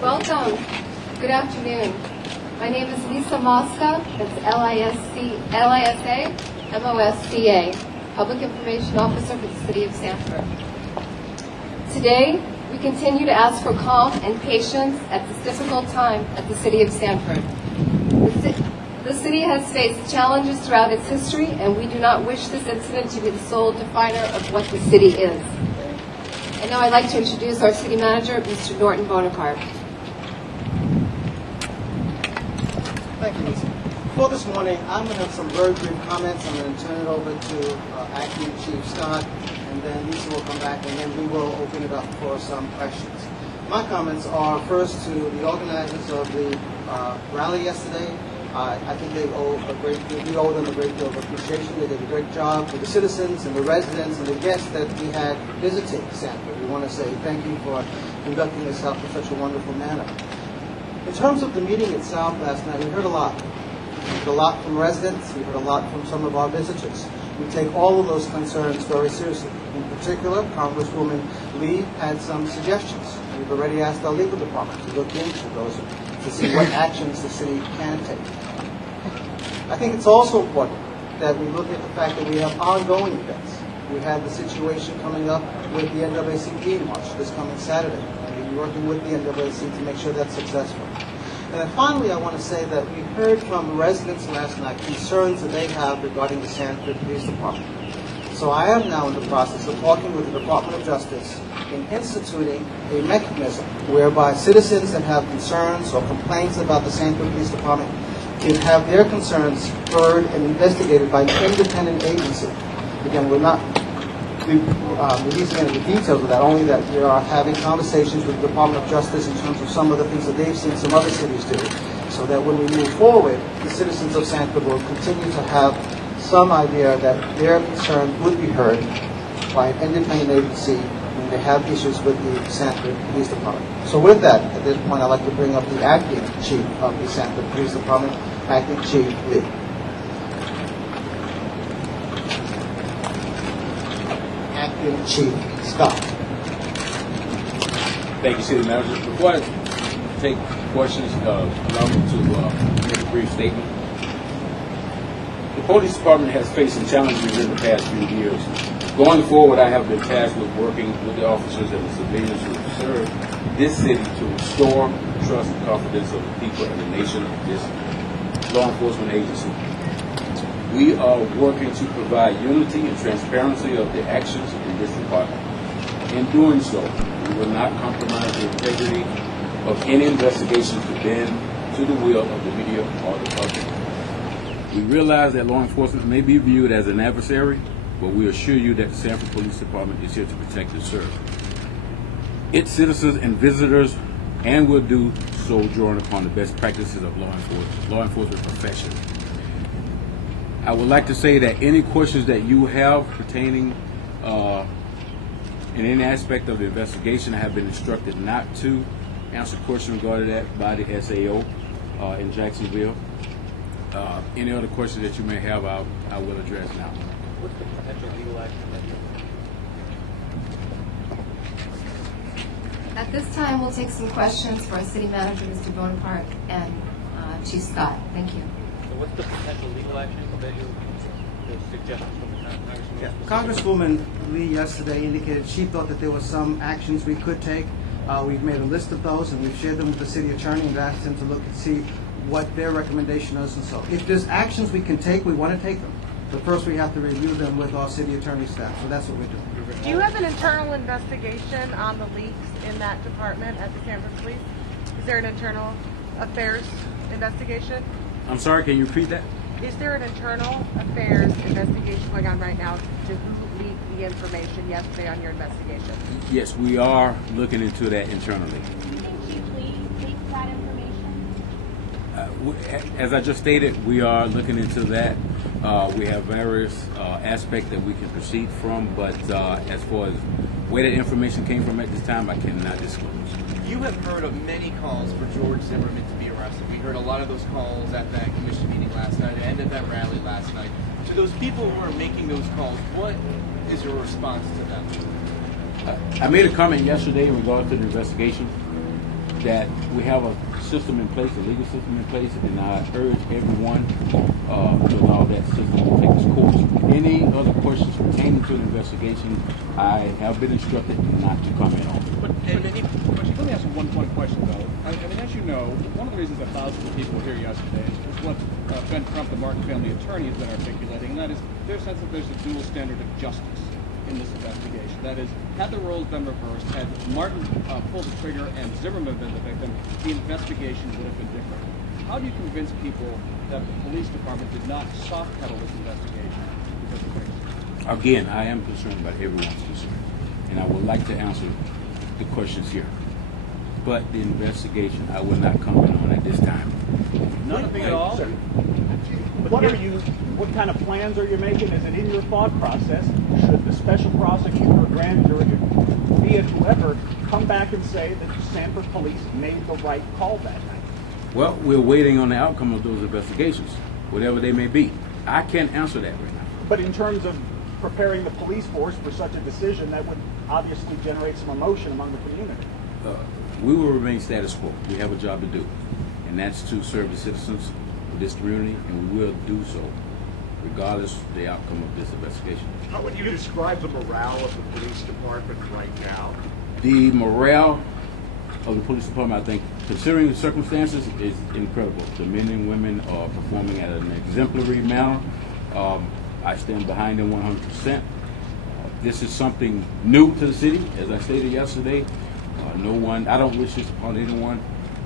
Welcome. Good afternoon. My name is Lisa Mosca. That's Lisa Public Information Officer for the City of Sanford. Today, we continue to ask for calm and patience at this difficult time at the City of Sanford. The city has faced challenges throughout its history, and we do not wish this incident to be the sole definer of what the city is. And now I'd like to introduce our city manager, Mr. Norton Bonaparte. Thank you, Lisa. For this morning, I'm going to have some very brief comments. I'm going to turn it over to Acting Chief Scott, and then Lisa will come back, and then we will open it up for some questions. My comments are first to the organizers of the rally yesterday. I think we owe them a great deal of appreciation. They did a great job for the citizens and the residents and the guests that we had visiting Sanford. We want to say thank you for conducting yourself in such a wonderful manner. In terms of the meeting itself last night, we heard a lot. We heard a lot from residents. We heard a lot from some of our visitors. We take all of those concerns very seriously. In particular, Congresswoman Lee had some suggestions. We've already asked our legal department to look into those to see what actions the city can take. I think it's also important that we look at the fact that we have ongoing events. We have the situation coming up with the NAACP March this coming Saturday. We'll be working with the NAACP to make sure that's successful. And then finally, I want to say that we heard from residents last night concerns that they have regarding the Sanford Police Department. So I am now in the process of talking with the Department of Justice in instituting a mechanism whereby citizens that have concerns or complaints about the Sanford Police Department can have their concerns heard and investigated by an independent agency. Again, we're not releasing any of the details of that, only that we are having conversations with the Department of Justice in terms of some of the things that they've seen some other cities do, so that when we move forward, the citizens of Sanford will continue to have some idea that their concerns would be heard by an independent agency when they have issues with the Sanford Police Department. So with that, at this point, I'd like to bring up the acting chief of the Sanford Police Department, Acting Chief Lee. Acting Chief Scott. Thank you, City Manager. Before I take questions, allow me to make a brief statement. The police department has faced some challenges in the past few years. Going forward, I have been tasked with working with the officers and the civilians who serve this city to restore the trust and confidence of the people and the nation of this law enforcement agency. We are working to provide unity and transparency of the actions in this department. In doing so, we will not compromise the integrity of any investigation to bend to the will of the media or the public. We realize that law enforcement may be viewed as an adversary, but we assure you that the Sanford Police Department is here to protect and serve its citizens and visitors, and will do so drawing upon the best practices of law enforcement profession. I would like to say that any questions that you have pertaining in any aspect of the investigation, I have been instructed not to answer questions regarding that by the SAO in Jacksonville. Any other questions that you may have, I will address now. What's the potential legal action that At this time, we'll take some questions for our city manager, Mr. Bonaparte, and Chief Scott. Thank you. So what's the potential legal action that you suggest from the Congresswoman? Yeah. Congresswoman Lee yesterday indicated she thought that there were some actions we could take. We've made a list of those, and we've shared them with the city attorney and asked him to look and see what their recommendation is. And so if there's actions we can take, we want to take them. But first we have to review them with our city attorney staff. So that's what we're doing. Do you have an internal investigation on the leaks in that department at the Sanford Police? Is there an internal affairs investigation? I'm sorry, can you repeat that? Is there an internal affairs investigation going on right now to who leaked the information yesterday on your investigation? Yes, we are looking into that internally. Do you think Chief Lee leaked that information? As I just stated, we are looking into that. We have various aspects that we can proceed from, but as far as where that information came from at this time, I cannot disclose. You have heard of many calls for George Zimmerman to be arrested. We heard a lot of those calls at that commission meeting last night and at that rally last night. To those people who are making those calls, what is your response to them? I made a comment yesterday in regard to the investigation. that we have a system in place, a legal system in place, and I urge everyone to allow that system to take its course. Any other questions pertaining to the investigation, I have been instructed not to comment on. But let me ask you one question, though. I mean, as you know, one of the reasons that thousands of people were here yesterday is what Ben Trump, the Martin family attorney, has been articulating, and that is their sense that there's a dual standard of justice in this investigation. That is, had the roles been reversed, had Martin pulled the trigger and Zimmerman been the victim, the investigation would have been different. How do you convince people that the police department did not soft pedal this investigation because of race? Again, I am concerned about everyone's concern, and I would like to answer the questions here. But the investigation, I will not comment on at this time. Nothing at all? What kind of plans are you making? Is it in your thought process? Should the special prosecutor or grand jury, be it whoever, come back and say that the Sanford police made the right call that night? Well, we're waiting on the outcome of those investigations, whatever they may be. I can't answer that right now. But in terms of preparing the police force for such a decision, that would obviously generate some emotion among the community. We will remain status quo. We have a job to do, and that's to serve the citizens of this community, and we will do so regardless of the outcome of this investigation. How would you describe the morale of the police department right now? The morale of the police department, I think, considering the circumstances, is incredible. The men and women are performing at an exemplary manner. I stand behind them 100%. This is something new to the city, as I stated yesterday. I don't wish this upon anyone,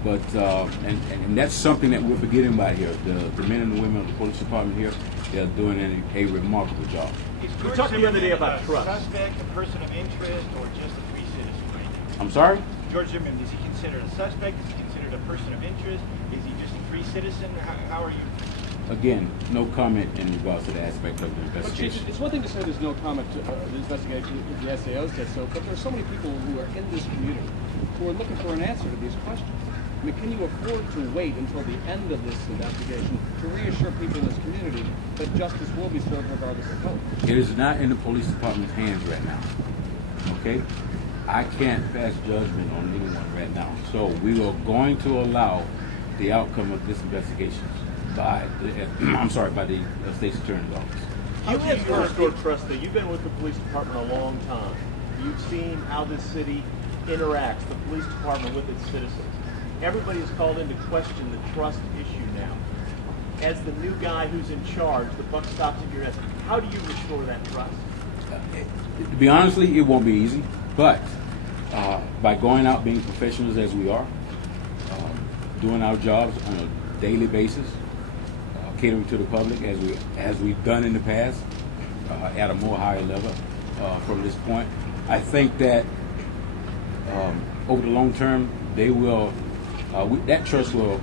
but and that's something that we're forgetting about here. The men and the women of the police department here, they're doing a remarkable job. We talked the other day about trust. Suspect, a person of interest, or just a free citizen right now? I'm sorry? George Zimmerman, is he considered a suspect? Is he considered a person of interest? Is he just a free citizen? How are you? Again, no comment in regards to the aspect of the investigation. It's one thing to say there's no comment to the investigation if the SAO said so, but there's so many people who are in this community who are looking for an answer to these questions. I mean, can you afford to wait until the end of this investigation to reassure people in this community that justice will be served regardless of vote? It is not in the police department's hands right now. Okay? I can't pass judgment on anyone right now. So we are going to allow the outcome of this investigation by the state's attorney's office. You have restored trust. That you've been with the police department a long time. You've seen how this city interacts, the police department with its citizens. Everybody is called into question the trust issue now. As the new guy who's in charge, the buck stops in your head. How do you restore that trust? To be honestly, it won't be easy, but by going out being professionals as we are, doing our jobs on a daily basis, catering to the public as we've done in the past at a more higher level from this point, I think that over the long term they will that trust will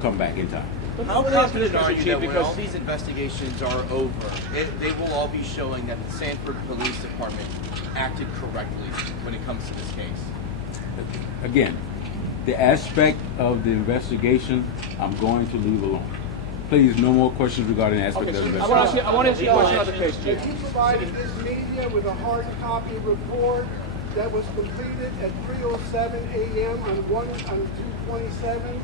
come back in time. How confident are you that when all these investigations are over, they will all be showing that the Sanford Police Department acted correctly when it comes to this case? Again, the aspect of the investigation I'm going to leave alone. Please, no more questions regarding the aspect of the investigation. I want to ask you a question about the case, Chief. Have you provided this media with a hard copy report that was completed at 3:07 a.m. on 2/27?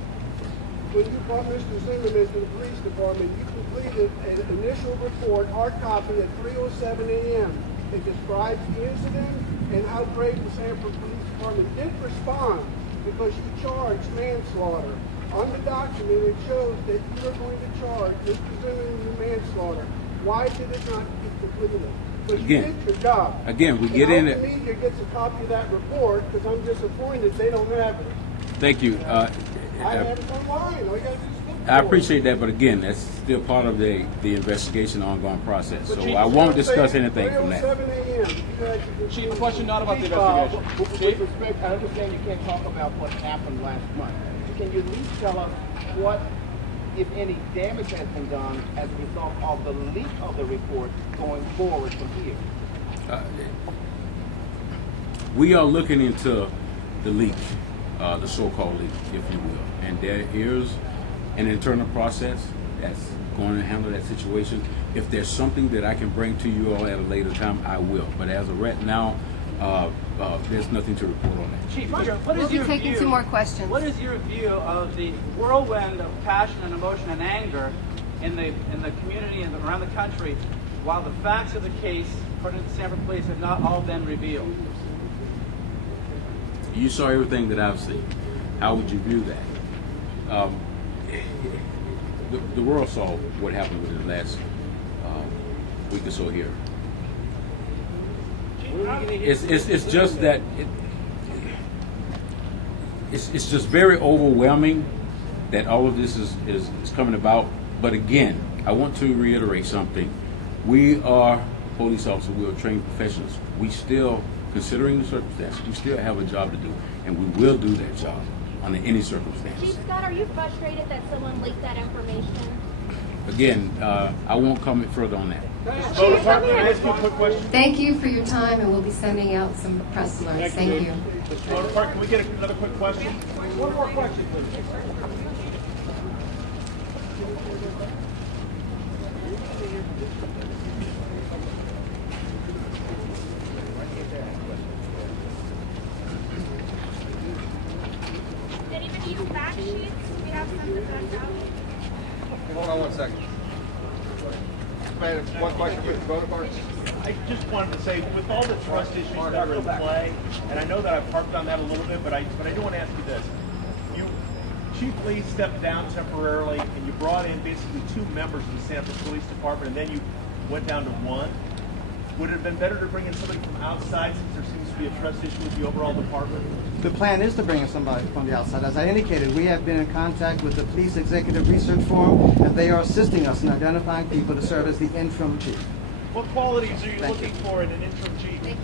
When you brought Mr. Zimmerman to the police department, you completed an initial report, hard copy, at 3:07 a.m. It describes the incident and how brave the Sanford Police Department did respond because you charged manslaughter. On the document, it shows that you are going to charge Mr. Zimmerman with manslaughter. Why did it not get completed? But you did your job. Again, we get in it. The media gets a copy of that report because I'm disappointed they don't have it. Thank you. I have it online. All you got to do is look for I appreciate that, but again, that's still part of the investigation ongoing process. But So Chief, I won't discuss anything from 3:07 that. a.m. Chief, a question not about the investigation. With respect, I understand you can't talk about what happened last month. Can you at least tell us what, if any, damage has been done as a result of the leak of the report going forward from here? We are looking into the leak, the so-called leak, if you will. And there is an internal process that's going to handle that situation. If there's something that I can bring to you all at a later time, I will. But as of right now, there's nothing to report on that. Chief, what We'll is be your taking view? some more questions. What is your view of the whirlwind of passion and emotion and anger in the community and around the country, while the facts of the case, according to the Sanford Police, have not all been revealed? You saw everything that I've seen. How would you view that? The world saw what happened within the last week or so here. It's just that it's just very overwhelming that all of this is coming about. But again, I want to reiterate something. We are police officers. We are trained professionals. We still, considering the circumstances, we still have a job to do, and we will do that job under any circumstance. Chief Scott, are you frustrated that someone leaked that information? Again, I won't comment further on that. Vote Department, can I ask you a quick question? Thank you for your time, and we'll be sending out some press alerts. Thank you. Mr. Vote Department, can we get another quick question? One more question, please. Did anybody use fact sheets? We have some to send out. Hold on one second. One question, please. Vote Department. I just wanted to say, with all the trust issues that are in play, and I know that I've harped on that a little bit, but I do want to ask you this. Chief Lee stepped down temporarily, and you brought in basically 2 members of the Sanford Police Department, and then you went down to 1. Would it have been better to bring in somebody from outside, since there seems to be a trust issue with the overall department? The plan is to bring in somebody from the outside. As I indicated, we have been in contact with the Police Executive Research Forum, and they are assisting us in identifying people to serve as the interim chief. What qualities are you looking for in an interim